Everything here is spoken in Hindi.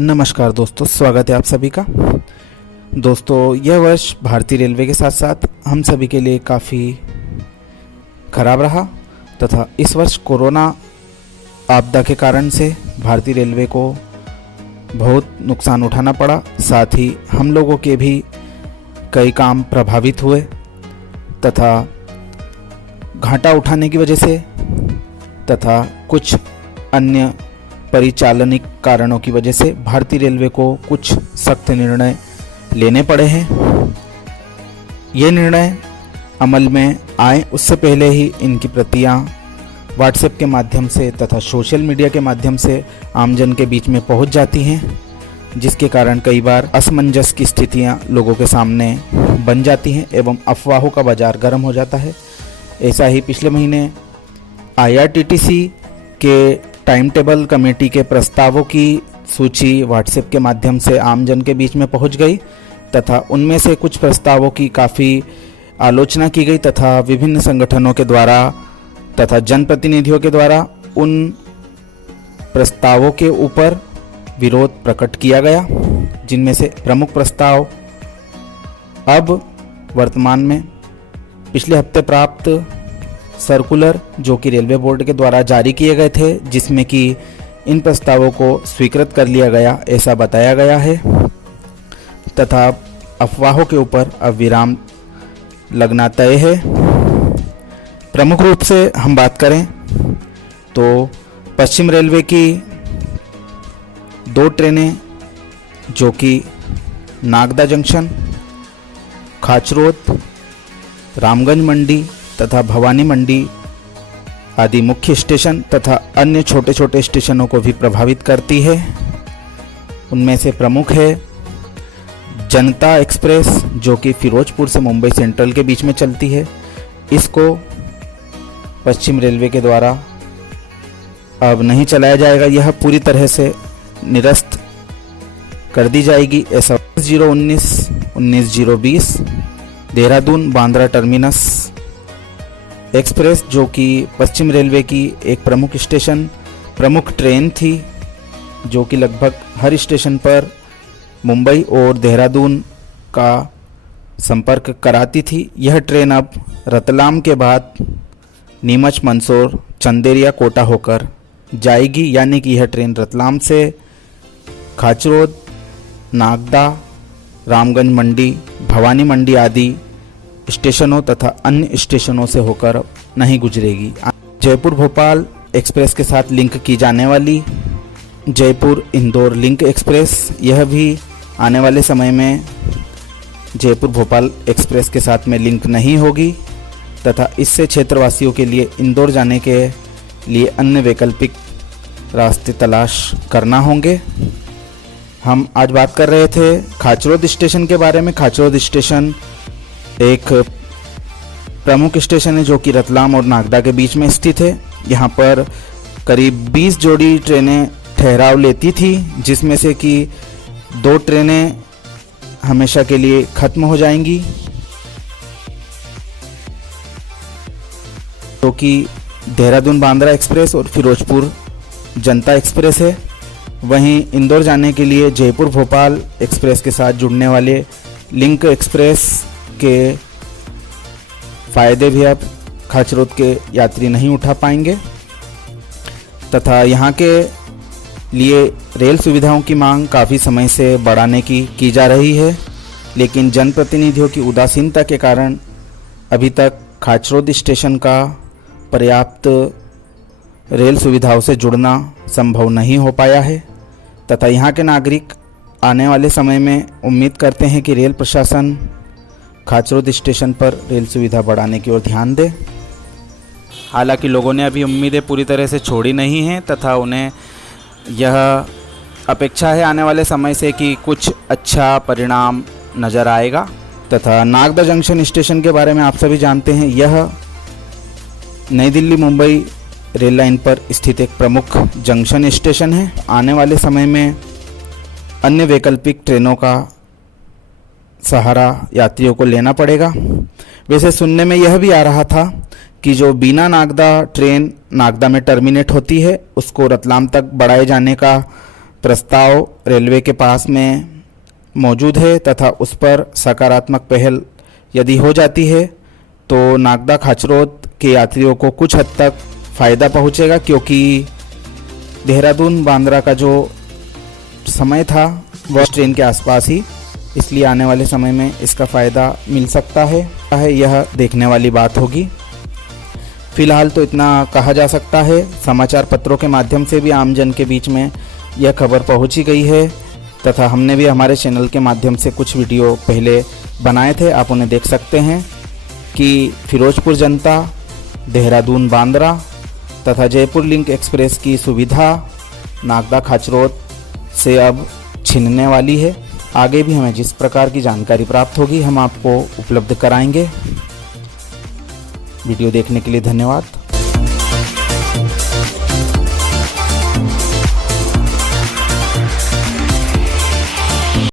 नमस्कार दोस्तों, स्वागत है आप सभी का। दोस्तों, यह वर्ष भारतीय रेलवे के साथ साथ हम सभी के लिए काफ़ी खराब रहा तथा इस वर्ष कोरोना आपदा के कारण से भारतीय रेलवे को बहुत नुकसान उठाना पड़ा। साथ ही हम लोगों के भी कई काम प्रभावित हुए तथा घाटा उठाने की वजह से तथा कुछ अन्य परिचालनिक कारणों की वजह से भारतीय रेलवे को कुछ सख्त निर्णय लेने पड़े हैं। ये निर्णय अमल में आए उससे पहले ही इनकी प्रतियां व्हाट्सएप के माध्यम से तथा सोशल मीडिया के माध्यम से आमजन के बीच में पहुंच जाती हैं, जिसके कारण कई बार असमंजस की स्थितियां लोगों के सामने बन जाती हैं एवं अफवाहों का बाजार गर्म हो जाता है। ऐसा ही पिछले महीने IRTTC के टाइम टेबल कमेटी के प्रस्तावों की सूची व्हाट्सएप के माध्यम से आमजन के बीच में पहुंच गई तथा उनमें से कुछ प्रस्तावों की काफ़ी आलोचना की गई तथा विभिन्न संगठनों के द्वारा तथा जनप्रतिनिधियों के द्वारा उन प्रस्तावों के ऊपर विरोध प्रकट किया गया, जिनमें से प्रमुख प्रस्ताव अब वर्तमान में पिछले हफ्ते प्राप्त सर्कुलर जो कि रेलवे बोर्ड के द्वारा जारी किए गए थे, जिसमें कि इन प्रस्तावों को स्वीकृत कर लिया गया ऐसा बताया गया है तथा अफवाहों के ऊपर अब विराम लगना तय है। प्रमुख रूप से हम बात करें तो पश्चिम रेलवे की 2 ट्रेनें जो कि नागदा जंक्शन, खाचरोद, रामगंज मंडी तथा भवानी मंडी आदि मुख्य स्टेशन तथा अन्य छोटे छोटे स्टेशनों को भी प्रभावित करती है। उनमें से प्रमुख है जनता एक्सप्रेस जो कि फिरोजपुर से मुंबई सेंट्रल के बीच में चलती है। इसको पश्चिम रेलवे के द्वारा अब नहीं चलाया जाएगा, यह पूरी तरह से निरस्त कर दी जाएगी। ऐसा 19 19-020 देहरादून बांद्रा टर्मिनस एक्सप्रेस जो कि पश्चिम रेलवे की एक प्रमुख ट्रेन थी, जो कि लगभग हर स्टेशन पर मुंबई और देहरादून का संपर्क कराती थी। यह ट्रेन अब रतलाम के बाद नीमच, मंदसौर, चंदेरिया, कोटा होकर जाएगी, यानी कि यह ट्रेन रतलाम से खाचरोद, नागदा, रामगंज मंडी, भवानी मंडी आदि स्टेशनों तथा अन्य स्टेशनों से होकर नहीं गुजरेगी। जयपुर भोपाल एक्सप्रेस के साथ लिंक की जाने वाली जयपुर इंदौर लिंक एक्सप्रेस, यह भी आने वाले समय में जयपुर भोपाल एक्सप्रेस के साथ में लिंक नहीं होगी तथा इससे क्षेत्रवासियों के लिए इंदौर जाने के लिए अन्य वैकल्पिक रास्ते तलाश करना होंगे। हम आज बात कर रहे थे खाचरोद स्टेशन के बारे में। खाचरोद स्टेशन एक प्रमुख स्टेशन है जो कि रतलाम और नागदा के बीच में स्थित है। यहाँ पर करीब 20 जोड़ी ट्रेनें ठहराव लेती थी, जिसमें से कि 2 ट्रेनें हमेशा के लिए खत्म हो जाएंगी, जो कि देहरादून बांद्रा एक्सप्रेस और फिरोजपुर जनता एक्सप्रेस है। वहीं इंदौर जाने के लिए जयपुर भोपाल एक्सप्रेस के साथ जुड़ने वाले लिंक एक्सप्रेस के फ़ायदे भी अब खाचरोद के यात्री नहीं उठा पाएंगे तथा यहाँ के लिए रेल सुविधाओं की मांग काफ़ी समय से बढ़ाने की जा रही है, लेकिन जनप्रतिनिधियों की उदासीनता के कारण अभी तक खाचरोद स्टेशन का पर्याप्त रेल सुविधाओं से जुड़ना संभव नहीं हो पाया है तथा यहाँ के नागरिक आने वाले समय में उम्मीद करते हैं कि रेल प्रशासन खाचरोद स्टेशन पर रेल सुविधा बढ़ाने की ओर ध्यान दे। हालांकि लोगों ने अभी उम्मीदें पूरी तरह से छोड़ी नहीं हैं तथा उन्हें यह अपेक्षा है आने वाले समय से कि कुछ अच्छा परिणाम नज़र आएगा। तथा नागदा जंक्शन स्टेशन के बारे में आप सभी जानते हैं, यह नई दिल्ली मुंबई रेल लाइन पर स्थित एक प्रमुख जंक्शन स्टेशन है। आने वाले समय में अन्य वैकल्पिक ट्रेनों का सहारा यात्रियों को लेना पड़ेगा। वैसे सुनने में यह भी आ रहा था कि जो बीना नागदा ट्रेन नागदा में टर्मिनेट होती है, उसको रतलाम तक बढ़ाए जाने का प्रस्ताव रेलवे के पास में मौजूद है तथा उस पर सकारात्मक पहल यदि हो जाती है तो नागदा खाचरोद के यात्रियों को कुछ हद तक फ़ायदा पहुंचेगा, क्योंकि देहरादून बांद्रा का जो समय था वह ट्रेन के आसपास ही, इसलिए आने वाले समय में इसका फ़ायदा मिल सकता है। यह देखने वाली बात होगी। फिलहाल तो इतना कहा जा सकता है। समाचार पत्रों के माध्यम से भी आमजन के बीच में यह खबर पहुंची गई है तथा हमने भी हमारे चैनल के माध्यम से कुछ वीडियो पहले बनाए थे, आप उन्हें देख सकते हैं कि फिरोजपुर जनता, देहरादून बांद्रा तथा जयपुर लिंक एक्सप्रेस की सुविधा नागदा खाचरोद से अब छिनने वाली है। आगे भी हमें जिस प्रकार की जानकारी प्राप्त होगी हम आपको उपलब्ध कराएंगे। वीडियो देखने के लिए धन्यवाद।